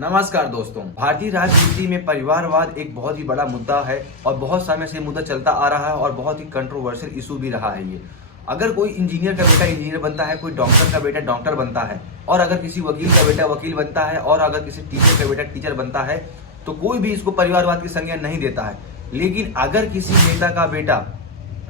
नमस्कार दोस्तों, भारतीय राजनीति में परिवारवाद एक बहुत ही बड़ा मुद्दा है और बहुत समय से मुद्दा चलता आ रहा है और बहुत ही कंट्रोवर्शियल इशू भी रहा है ये। अगर कोई इंजीनियर का बेटा इंजीनियर बनता है, कोई डॉक्टर का बेटा डॉक्टर बनता है और अगर किसी वकील का बेटा वकील बनता है और अगर किसी टीचर का बेटा टीचर बनता है तो कोई भी इसको परिवारवाद की संज्ञा नहीं देता है। लेकिन अगर किसी नेता का बेटा,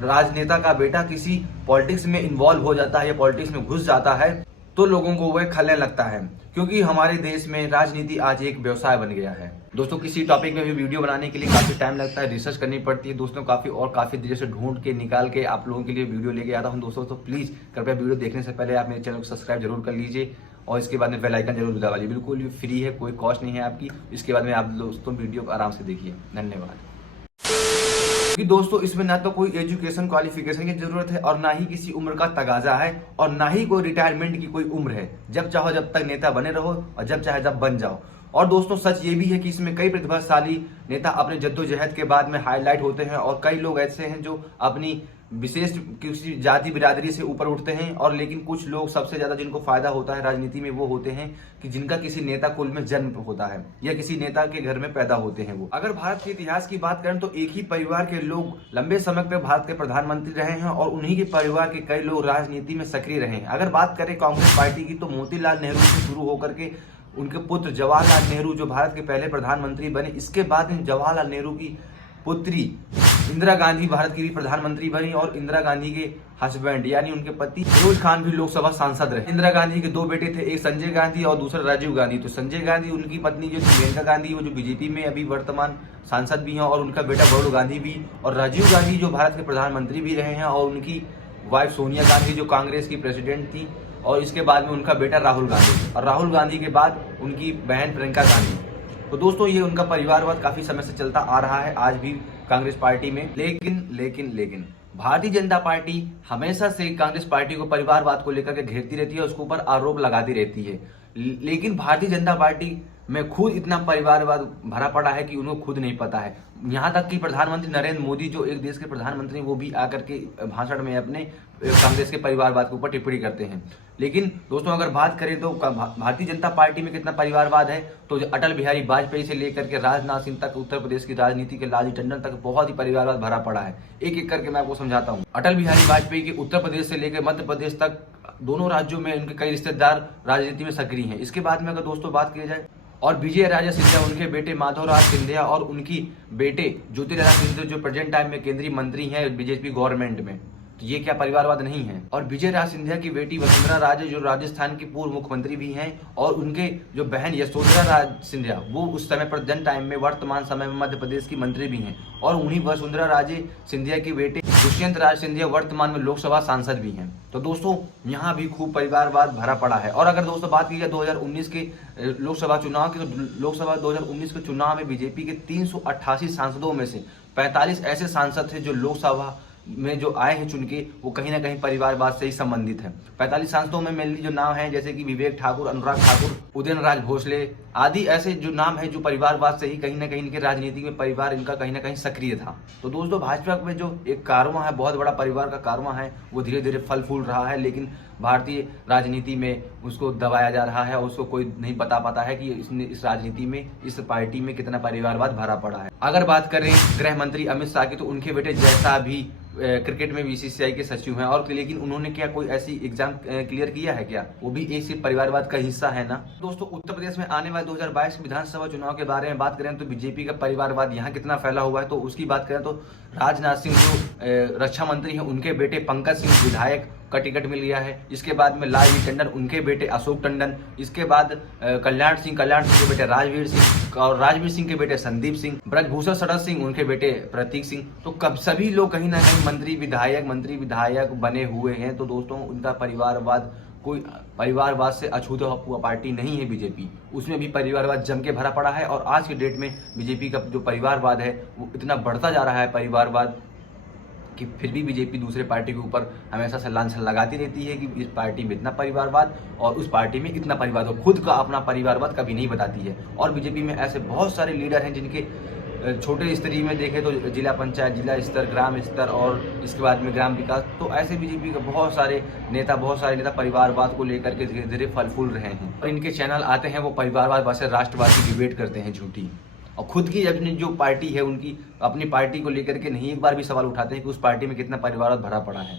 राजनेता का बेटा किसी पॉलिटिक्स में इन्वॉल्व हो जाता है या पॉलिटिक्स में घुस जाता है तो लोगों को वह खलने लगता है, क्योंकि हमारे देश में राजनीति आज एक व्यवसाय बन गया है। दोस्तों, किसी टॉपिक में भी वीडियो बनाने के लिए काफी टाइम लगता है, रिसर्च करनी पड़ती है दोस्तों, काफी देर से ढूंढ के निकाल के आप लोगों के लिए वीडियो लेके आता हूं दोस्तों। तो प्लीज कृपया वीडियो देखने से पहले आप मेरे चैनल को सब्सक्राइब जरूर कर लीजिए और इसके बाद में बेल आइकन जरूर दबा लीजिए। बिल्कुल फ्री है, कोई कॉस्ट नहीं है आपकी। इसके बाद में आप दोस्तों वीडियो को आराम से देखिए। धन्यवाद। कि दोस्तों, इसमें ना तो कोई एजुकेशन क्वालिफिकेशन की जरूरत है और ना ही किसी उम्र का तगाजा है और ना ही कोई रिटायरमेंट की कोई उम्र है। जब चाहो जब तक नेता बने रहो और जब चाहे जब बन जाओ। और दोस्तों, सच ये भी है कि इसमें कई प्रतिभाशाली नेता अपने जद्दोजहद के बाद में हाईलाइट होते हैं और कई लोग ऐसे हैं जो अपनी विशेष किसी जाति बिरादरी से ऊपर उठते हैं। और लेकिन कुछ लोग सबसे ज्यादा जिनको फायदा होता है राजनीति में वो होते हैं कि जिनका किसी नेता कुल में जन्म होता है या किसी नेता के घर में पैदा होते हैं वो। अगर भारत के इतिहास की बात करें तो एक ही परिवार के लोग लंबे समय तक भारत के प्रधानमंत्री रहे हैं और उन्हीं के परिवार के कई लोग राजनीति में सक्रिय रहे हैं। अगर बात करें कांग्रेस पार्टी की तो मोतीलाल नेहरू से शुरू होकर के उनके पुत्र जवाहरलाल नेहरू जो भारत के पहले प्रधानमंत्री बने, इसके बाद जवाहरलाल नेहरू की पुत्री इंदिरा गांधी भारत की भी प्रधानमंत्री बनी और इंदिरा गांधी के हस्बैंड यानी उनके पति फिरोज खान भी लोकसभा सांसद रहे। इंदिरा गांधी के दो बेटे थे, एक संजय गांधी और दूसरा राजीव गांधी। तो संजय गांधी उनकी पत्नी जो थी मेनका गांधी, वो जो बीजेपी में अभी वर्तमान सांसद भी हैं, और उनका बेटा वरुण गांधी भी, और राजीव गांधी जो भारत के प्रधानमंत्री भी रहे हैं, और उनकी वाइफ सोनिया गांधी जो कांग्रेस की प्रेसिडेंट थी, और इसके बाद में उनका बेटा राहुल गांधी, और राहुल गांधी के बाद उनकी बहन प्रियंका गांधी। तो दोस्तों, ये उनका परिवारवाद काफी समय से चलता आ रहा है आज भी कांग्रेस पार्टी में। लेकिन भारतीय जनता पार्टी हमेशा से कांग्रेस पार्टी को परिवारवाद को लेकर के घेरती रहती है, उसके ऊपर आरोप लगाती रहती है। लेकिन भारतीय जनता पार्टी में खुद इतना परिवारवाद भरा पड़ा है कि उनको खुद नहीं पता है। यहाँ तक कि प्रधानमंत्री नरेंद्र मोदी जो एक देश के प्रधानमंत्री, वो भी आकर के भाषण में अपने कांग्रेस के परिवारवाद के ऊपर टिप्पणी करते हैं। लेकिन दोस्तों, अगर बात करें तो भारतीय जनता पार्टी में कितना परिवारवाद है तो अटल बिहारी वाजपेयी से लेकर के राजनाथ सिंह तक, उत्तर प्रदेश की राजनीति के लालजी टंडन तक बहुत ही परिवारवाद भरा पड़ा है। एक एक करके मैं आपको समझाता हूँ। अटल बिहारी वाजपेयी के उत्तर प्रदेश से लेकर मध्य प्रदेश तक दोनों राज्यों में उनके कई रिश्तेदार राजनीति में सक्रिय हैं। इसके बाद में अगर दोस्तों बात की जाए और विजय राजा सिंधिया, उनके बेटे माधवराज सिंधिया और उनकी बेटे ज्योतिरादित्य सिंधिया जो प्रेजेंट टाइम में केंद्रीय मंत्री हैं बीजेपी गवर्नमेंट में, तो ये क्या परिवारवाद नहीं है। और विजय राज सिंधिया की बेटी वसुंधरा राजे जो राजस्थान की पूर्व मुख्यमंत्री भी हैं, और उनके जो बहन यशोधरा राज सिंधिया वो उस समय प्रेजेंट टाइम में वर्तमान समय में मध्य प्रदेश की मंत्री भी हैं, और उन्हीं वसुंधरा राजे सिंधिया के बेटे दुष्यंत राज सिंधिया वर्तमान में लोकसभा सांसद भी हैं। तो दोस्तों, यहाँ भी खूब परिवारवाद भरा पड़ा है। और अगर दोस्तों बात की जाए 2019 के लोकसभा चुनाव की, तो लोकसभा 2019 के चुनाव में बीजेपी के 388 सांसदों में से 45 ऐसे सांसद थे जो लोकसभा में जो आए हैं चुन के, वो कहीं ना कहीं परिवारवाद से ही संबंधित है। 45 सांसदों में मेनली जो नाम है जैसे कि विवेक ठाकुर, अनुराग ठाकुर, उदयनराज भोसले आदि ऐसे जो नाम है जो परिवारवाद से ही कहीं ना कहीं इनके राजनीति में परिवार इनका कहीं ना कहीं सक्रिय था। तो दोस्तों, भाजपा में जो एक कारवां है, बहुत बड़ा परिवार का कारवां है, वो धीरे धीरे फल फूल रहा है। लेकिन भारतीय राजनीति में उसको दबाया जा रहा है और उसको कोई नहीं बता पाता है कि इस राजनीति में, इस पार्टी में कितना परिवारवाद भरा पड़ा है। अगर बात करें गृह मंत्री अमित शाह की, तो उनके बेटे जैसा भी क्रिकेट में बीसीसीआई के सचिव हैं, और लेकिन उन्होंने क्या कोई ऐसी एग्जाम क्लियर किया है क्या? वो भी एक सिर्फ परिवारवाद का हिस्सा है ना। दोस्तों, उत्तर प्रदेश में आने वाले 2022 के विधानसभा चुनाव के बारे में बात करें तो बीजेपी का परिवारवाद यहाँ कितना फैला हुआ है, तो उसकी बात करें तो राजनाथ सिंह जो रक्षा मंत्री हैं, उनके बेटे पंकज सिंह विधायक का टिकट मिल गया है। इसके बाद में लालजी टंडन, उनके बेटे अशोक टंडन। इसके बाद कल्याण सिंह के बेटे राजवीर सिंह, और राजवीर सिंह के बेटे संदीप सिंह, ब्रजभूषण शरद सिंह उनके बेटे प्रतीक सिंह। तो कब सभी लोग कहीं ना कहीं मंत्री विधायक बने हुए हैं। तो दोस्तों, उनका परिवारवाद कोई परिवारवाद से अछूता हुआ पार्टी नहीं है बीजेपी, उसमें भी परिवारवाद जम के भरा पड़ा है। और आज के डेट में बीजेपी का जो परिवारवाद है वो इतना बढ़ता जा रहा है परिवारवाद कि फिर भी बीजेपी दूसरे पार्टी के ऊपर हमेशा से लांछन लगाती रहती है कि इस पार्टी में इतना परिवारवाद और उस पार्टी में इतना परिवारवाद, खुद का अपना परिवारवाद कभी नहीं बताती है। और बीजेपी में ऐसे बहुत सारे लीडर हैं जिनके छोटे स्तरीय में देखें तो जिला पंचायत, जिला स्तर, ग्राम स्तर और इसके बाद में ग्राम विकास, तो ऐसे बीजेपी के बहुत सारे नेता परिवारवाद को लेकर के धीरे धीरे फल फूल रहे हैं। और इनके चैनल आते हैं वो परिवारवाद वर्सेस राष्ट्रवाद की डिबेट करते हैं झूठी, और खुद की अपनी जो पार्टी है उनकी अपनी पार्टी को लेकर के नहीं एक बार भी सवाल उठाते हैं कि उस पार्टी में कितना परिवारवाद भरा पड़ा है।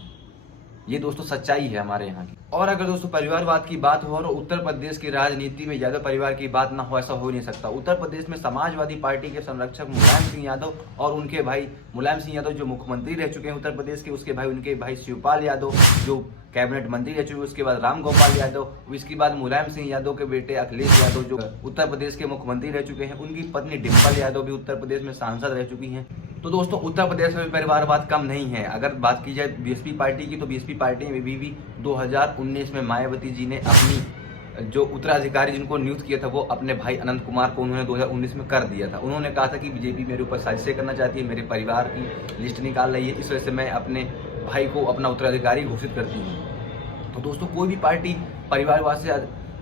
ये दोस्तों सच्चाई है हमारे यहाँ की। और अगर दोस्तों परिवारवाद की बात हो और उत्तर प्रदेश की राजनीति में यादव परिवार की बात ना हो, ऐसा हो नहीं सकता। उत्तर प्रदेश में समाजवादी पार्टी के संरक्षक मुलायम सिंह यादव और उनके भाई मुलायम सिंह यादव जो मुख्यमंत्री रह चुके हैं उत्तर प्रदेश के, उसके भाई उनके भाई शिवपाल यादव जो कैबिनेट मंत्री रह चुके हैं, उसके बाद राम गोपाल यादव, इसके बाद मुलायम सिंह यादव के बेटे अखिलेश यादव जो उत्तर प्रदेश के मुख्यमंत्री रह चुके हैं, उनकी पत्नी डिम्पल यादव भी उत्तर प्रदेश में सांसद रह चुकी हैं। तो दोस्तों उत्तर प्रदेश में परिवारवाद कम नहीं है। अगर बात की जाए बीएसपी पार्टी की, तो बीएसपी पार्टी में भी 2019 में मायावती जी ने अपनी जो उत्तराधिकारी जिनको नियुक्त किया था वो अपने भाई अनंत कुमार को उन्होंने 2019 में कर दिया था। उन्होंने कहा था कि बीजेपी मेरे ऊपर साजिशें करना चाहती है, मेरे परिवार की लिस्ट निकाल रही है, इस वजह से मैं अपने भाई को अपना उत्तराधिकारी घोषित करती हूँ। तो दोस्तों कोई भी पार्टी परिवारवाद से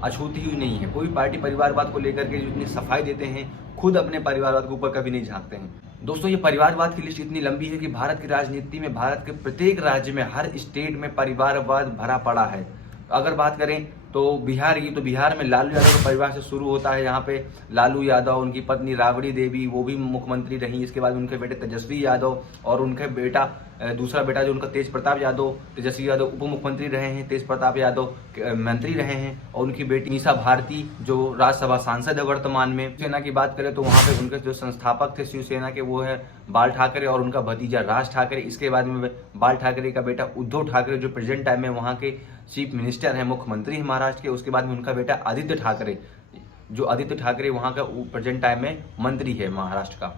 अछूती हुई नहीं है। कोई भी पार्टी परिवारवाद को लेकर के जितनी सफाई देते हैं, खुद अपने परिवारवाद के ऊपर कभी नहीं झांकते हैं। दोस्तों ये परिवारवाद की लिस्ट इतनी लंबी है कि भारत की राजनीति में भारत के प्रत्येक राज्य में हर स्टेट में परिवारवाद भरा पड़ा है। अगर बात करें तो बिहार की, तो बिहार में लालू यादव का परिवार से शुरू होता है। यहाँ पे लालू यादव, उनकी पत्नी राबड़ी देवी, वो भी मुख्यमंत्री रही। इसके बाद उनके बेटे तेजस्वी यादव और उनके बेटा दूसरा बेटा जो उनका तेज प्रताप यादव, तेजस्वी यादव उप मुख्यमंत्री रहे हैं, तेज प्रताप यादव मंत्री रहे हैं, और उनकी बेटी मीसा भारती जो राज्यसभा सांसद है वर्तमान में। सेना की बात करें तो वहाँ पे उनके जो संस्थापक थे शिवसेना के वो है बाल ठाकरे और उनका भतीजा राज ठाकरे। इसके बाद में बाल ठाकरे का बेटा उद्धव ठाकरे जो प्रेजेंट टाइम में वहाँ के चीफ मिनिस्टर हैं, मुख्यमंत्री हैं महाराष्ट्र के। उसके बाद में उनका बेटा आदित्य ठाकरे, जो आदित्य ठाकरे वहाँ का प्रेजेंट टाइम में मंत्री है महाराष्ट्र का।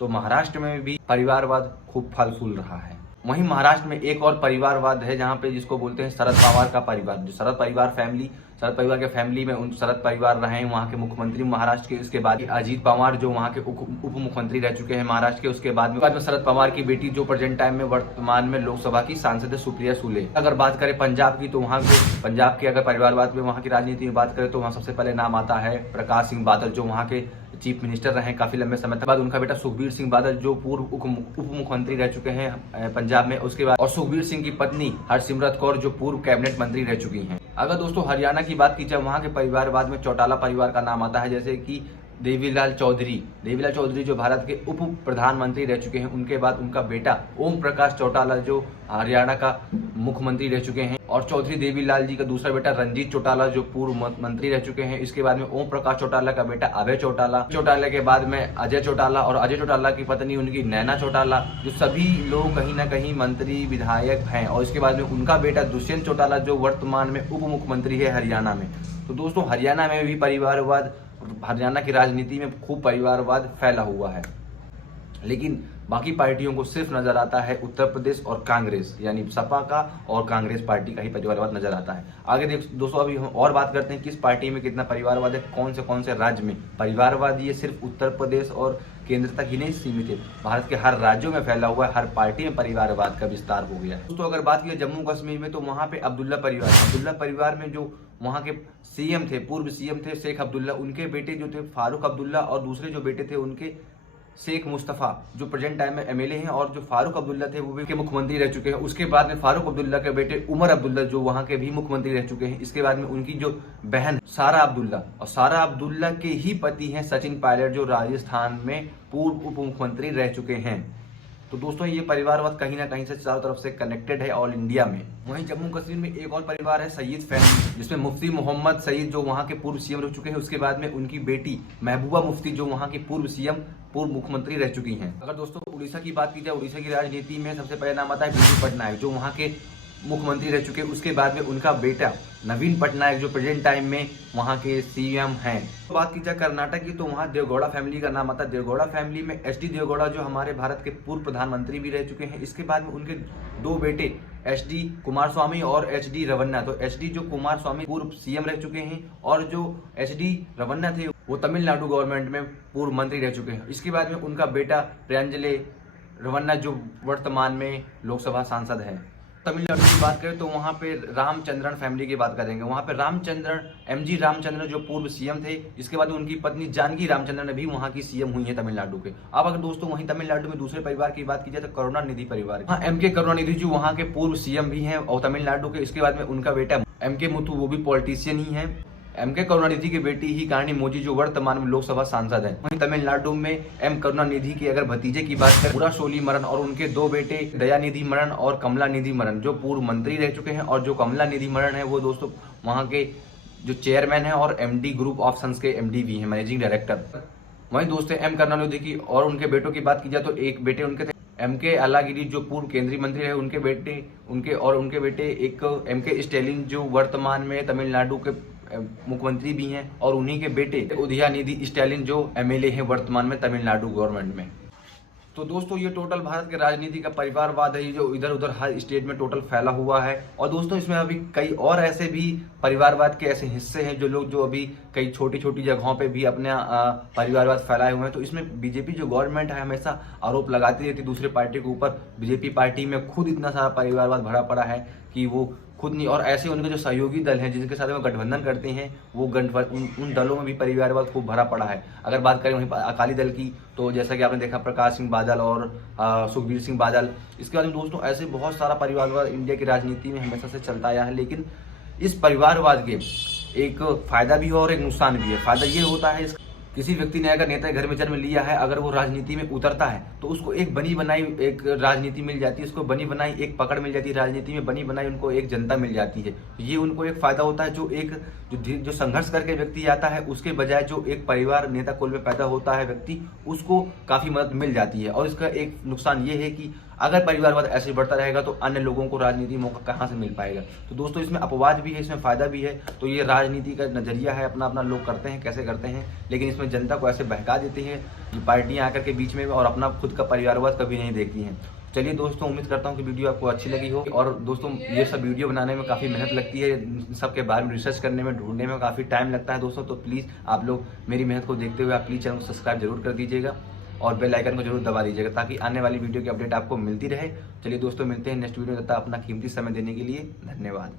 तो महाराष्ट्र में भी परिवारवाद खूब फल फूल रहा है। वहीं महाराष्ट्र में एक और परिवारवाद है जहाँ पे जिसको बोलते हैं शरद पवार का परिवार, जो शरद परिवार के फैमिली में उन शरद परिवार रहे हैं वहाँ के मुख्यमंत्री महाराष्ट्र के। उसके बाद अजीत पवार जो वहाँ के उप मुख्यमंत्री रह चुके हैं महाराष्ट्र के। उसके बाद में शरद पवार की बेटी जो प्रेजेंट टाइम में वर्तमान में लोकसभा की सांसद है सुप्रिया सुले। अगर बात करें पंजाब की, तो वहाँ के पंजाब के अगर परिवारवाद में वहाँ की राजनीति में बात करें तो वहाँ सबसे पहले नाम आता है प्रकाश सिंह बादल जो वहाँ के चीफ मिनिस्टर रहे काफी लंबे समय तक। बाद उनका बेटा सुखबीर सिंह बादल जो पूर्व उप मुख्यमंत्री रह चुके हैं पंजाब में। उसके बाद और सुखबीर सिंह की पत्नी हरसिमरत कौर जो पूर्व कैबिनेट मंत्री रह चुकी हैं। अगर दोस्तों हरियाणा की बात की जाए, वहाँ के परिवारवाद में चौटाला परिवार का नाम आता है, जैसे कि देवीलाल चौधरी जो भारत के उप प्रधानमंत्री रह चुके हैं। उनके बाद उनका बेटा ओम प्रकाश चौटाला जो हरियाणा का मुख्यमंत्री रह चुके हैं, और चौधरी देवीलाल जी का दूसरा बेटा रंजीत चौटाला जो पूर्व मंत्री रह चुके हैं। इसके बाद में ओम प्रकाश चौटाला का बेटा अभय चौटाला के बाद में अजय चौटाला, और अजय चौटाला की पत्नी उनकी नैना चौटाला, जो सभी लोग कहीं ना कहीं मंत्री विधायक हैं। और इसके बाद में उनका बेटा दुष्यंत चौटाला जो वर्तमान में उप मुख्यमंत्री है हरियाणा में। तो दोस्तों हरियाणा में भी परिवारवाद, हरियाणा की राजनीति में खूब परिवारवाद फैला हुआ है। लेकिन बाकी पार्टियों को सिर्फ नजर आता है उत्तर प्रदेश और कांग्रेस, यानी सपा का और कांग्रेस पार्टी का ही परिवारवाद नजर आता है। आगे दोस्तों अभी हम और बात करते हैं किस पार्टी में कितना परिवारवाद है, कौन से राज्य में परिवारवाद। ये सिर्फ उत्तर प्रदेश और केंद्र तक ही नहीं सीमित है, भारत के हर राज्यों में फैला हुआ है। हर पार्टी में परिवारवाद का विस्तार हो गया है। दोस्तों अगर बात की जम्मू कश्मीर में, तो वहाँ पे अब्दुल्ला परिवार में जो वहाँ के सीएम थे, पूर्व सीएम थे शेख अब्दुल्ला, उनके बेटे जो थे फारूक अब्दुल्ला, और दूसरे जो बेटे थे उनके शेख मुस्तफा जो प्रेजेंट टाइम में एमएलए हैं, और जो फारूक अब्दुल्ला थे वो भी के मुख्यमंत्री रह चुके हैं। उसके बाद में फारूक अब्दुल्ला के बेटे उमर अब्दुल्ला जो वहाँ के भी मुख्यमंत्री रह चुके हैं। इसके बाद में उनकी जो बहन सारा अब्दुल्ला, और सारा अब्दुल्ला के ही पति हैं सचिन पायलट जो राजस्थान में पूर्व उप मुख्यमंत्री रह चुके हैं। तो दोस्तों ये परिवारवाद कहीं ना कहीं से चारों तरफ से कनेक्टेड है ऑल इंडिया में। वहीं जम्मू कश्मीर में एक और परिवार है सईद फैमिली, जिसमें मुफ्ती मोहम्मद सईद जो वहाँ के पूर्व सीएम रह चुके हैं। उसके बाद में उनकी बेटी महबूबा मुफ्ती जो वहाँ की पूर्व सीएम, पूर्व मुख्यमंत्री रह चुकी हैं। अगर दोस्तों उड़ीसा की बात की जाए, उड़ीसा की राजनीति में सबसे पहले नाम आता है बीजू पटनायक जो वहाँ के मुख्यमंत्री रह चुके हैं। उसके बाद में उनका बेटा नवीन पटनायक जो प्रेजेंट टाइम में वहाँ के सीएम हैं। तो बात की जाए कर्नाटक की, तो वहाँ देवगौड़ा फैमिली का नाम आता है। देवगौड़ा फैमिली में एचडी देवगौड़ा जो हमारे भारत के पूर्व प्रधानमंत्री भी रह चुके हैं। इसके बाद में उनके दो बेटे एचडी कुमारस्वामी और एचडी रवन्ना। तो एचडी जो कुमारस्वामी पूर्व सीएम रह चुके हैं, और जो एचडी रवन्ना थे वो तमिलनाडु गवर्नमेंट में पूर्व मंत्री रह चुके हैं। इसके बाद में उनका बेटा प्रियंजले रवन्ना जो वर्तमान में लोकसभा सांसद है। तमिलनाडु की बात करें तो वहाँ पे रामचंद्रन फैमिली की बात करेंगे। वहाँ पे रामचंद्रन, एमजी रामचंद्रन जो पूर्व सीएम थे, इसके बाद उनकी पत्नी जानकी रामचंद्रन भी वहाँ की सीएम हुई है तमिलनाडु के। अब अगर दोस्तों वहीं तमिलनाडु में दूसरे परिवार की बात की जाए तो करुणानिधि परिवार, हाँ एम के करुणानिधि जो वहाँ के पूर्व सीएम भी हैं और तमिलनाडु के। इसके बाद में उनका बेटा एम के मुथु, वो भी पॉलिटिशियन ही है। एम के करुणानिधि की बेटी ही कानी मोदी जो वर्तमान में लोकसभा सांसद हैं। वहीं तमिलनाडु में एम करुणानिधि के अगर भतीजे की बात करें, मुरासोली मरन और उनके दो बेटे दयानिधि मरन और कमलानिधि मरन जो पूर्व मंत्री रह चुके हैं, और जो कमलानिधि मरन है वो दोस्तों वहाँ के जो चेयरमैन है और एमडी ग्रुप ऑफ सन्स के एमडी भी है, मैनेजिंग डायरेक्टर। वहीं दोस्तों एम करुणानिधि की और उनके बेटों की बात की जाए तो एक बेटे उनके थे एम के अलागिरी जो पूर्व केंद्रीय मंत्री रहे, उनके बेटे एक एम के स्टैलिन जो वर्तमान में तमिलनाडु के मुख्यमंत्री भी हैं, और उन्हीं के बेटे उदयनिधि स्टैलिन जो एमएलए हैं वर्तमान में तमिलनाडु गवर्नमेंट में। तो दोस्तों ये टोटल भारत के राजनीति का परिवारवाद है जो इधर उधर हर स्टेट में टोटल फैला हुआ है। और दोस्तों इसमें अभी कई और ऐसे भी परिवारवाद के ऐसे हिस्से हैं जो अभी कई छोटी छोटी जगहों पे भी अपने परिवारवाद फैलाए हुए हैं। तो इसमें बीजेपी जो गवर्नमेंट है हमेशा आरोप लगाती रहती है दूसरे पार्टी के ऊपर। बीजेपी पार्टी में खुद इतना सारा परिवारवाद भरा पड़ा है कि वो खुद नहीं, और ऐसे उनके जो सहयोगी दल हैं जिनके साथ वो गठबंधन करते हैं वो उन दलों में भी परिवारवाद खूब भरा पड़ा है। अगर बात करें वहीं अकाली दल की तो जैसा कि आपने देखा प्रकाश सिंह बादल और सुखबीर सिंह बादल। इसके बाद में दोस्तों ऐसे बहुत सारा परिवारवाद इंडिया की राजनीति में हमेशा से चलता आया है। लेकिन इस परिवारवाद के एक फायदा भी है और एक नुकसान भी है। फायदा ये होता है किसी व्यक्ति ने अगर नेता के घर में जन्म लिया है, अगर वो राजनीति में उतरता है तो उसको एक बनी बनाई एक राजनीति मिल जाती है, उसको बनी बनाई एक पकड़ मिल जाती है राजनीति में, बनी बनाई उनको एक जनता मिल जाती है। ये उनको एक फायदा होता है। जो संघर्ष करके व्यक्ति आता है उसके बजाय जो एक परिवार नेता कुल में पैदा होता है व्यक्ति, उसको काफी मदद मिल जाती है। और इसका एक नुकसान ये है कि अगर परिवारवाद ऐसे बढ़ता रहेगा तो अन्य लोगों को राजनीति मौका कहाँ से मिल पाएगा। तो दोस्तों इसमें अपवाद भी है, इसमें फायदा भी है। तो ये राजनीति का नजरिया है, अपना अपना लोग करते हैं कैसे करते हैं, लेकिन इसमें जनता को ऐसे बहका देते हैं पार्टियां आकर के बीच में और अपना खुद का परिवारवाद कभी नहीं देखती हैं। चलिए दोस्तों उम्मीद करता हूँ कि वीडियो आपको अच्छी लगी हो। और दोस्तों ये सब वीडियो बनाने में काफ़ी मेहनत लगती है, सबके बारे में रिसर्च करने में, ढूंढने में काफ़ी टाइम लगता है दोस्तों। तो प्लीज़ आप लोग मेरी मेहनत को देखते हुए आप प्लीज़ चैनल को सब्सक्राइब जरूर कर दीजिएगा और बेल आइकन को जरूर दबा दीजिएगा ताकि आने वाली वीडियो की अपडेट आपको मिलती रहे। चलिए दोस्तों मिलते हैं नेक्स्ट वीडियो में। तब तक अपना कीमती समय देने के लिए धन्यवाद।